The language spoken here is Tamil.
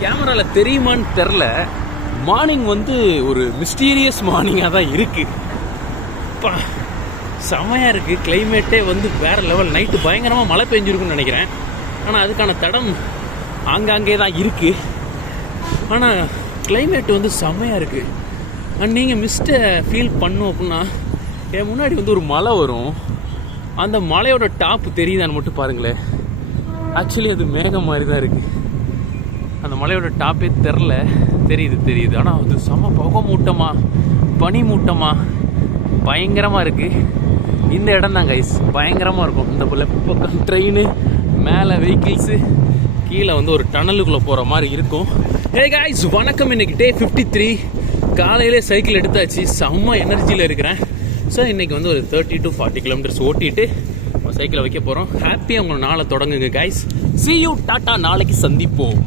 கேமராவில் தெரியுமான்னு தெரில, மார்னிங் வந்து ஒரு மிஸ்டீரியஸ் மார்னிங்காக தான் இருக்குது. இப்போ செமையாக இருக்குது. கிளைமேட்டே வந்து வேறு லெவல். நைட்டு பயங்கரமாக மழை பெஞ்சிருக்குன்னு நினைக்கிறேன். ஆனால் அதுக்கான தடம் ஆங்காங்கே தான் இருக்குது. ஆனால் கிளைமேட் வந்து செம்மையாக இருக்குது. அண்ட் நீங்கள் மிஸ்ட்டை ஃபீல் பண்ணோம் அப்படின்னா, என் முன்னாடி வந்து ஒரு மலை வரும். அந்த மலையோட டாப் தெரியுதான்னு மட்டும் பாருங்களேன். ஆக்சுவலி அது மேகம் மாதிரி தான் இருக்குது. அந்த மலையோட டாப்பே தெரியுது. ஆனால் அது செம புகை மூட்டமாக, பனி மூட்டமாக பயங்கரமாக இருக்குது. இந்த இடம் தான் கைஸ் பயங்கரமாக இருக்கும். இந்த லெஃப்ட் பக்கம் ட்ரெயின், மேலே வெஹிக்கிள்ஸு, கீழே வந்து ஒரு டனலுக்குள்ளே போகிற மாதிரி இருக்கும். ஹே கைஸ், வணக்கம். இன்னைக்கு டே 53. காலையிலே சைக்கிள் எடுத்தாச்சு. செம்ம எனர்ஜியில் இருக்கிறேன். ஸோ இன்றைக்கி வந்து ஒரு 30 to 40 கிலோமீட்டர்ஸ் ஓட்டிட்டு சைக்கிளை வைக்க போகிறோம். ஹாப்பியாக உங்களை நாளை தொடங்குங்க கைஸ். See you, tata. நாளைக்கு சந்திப்போம்.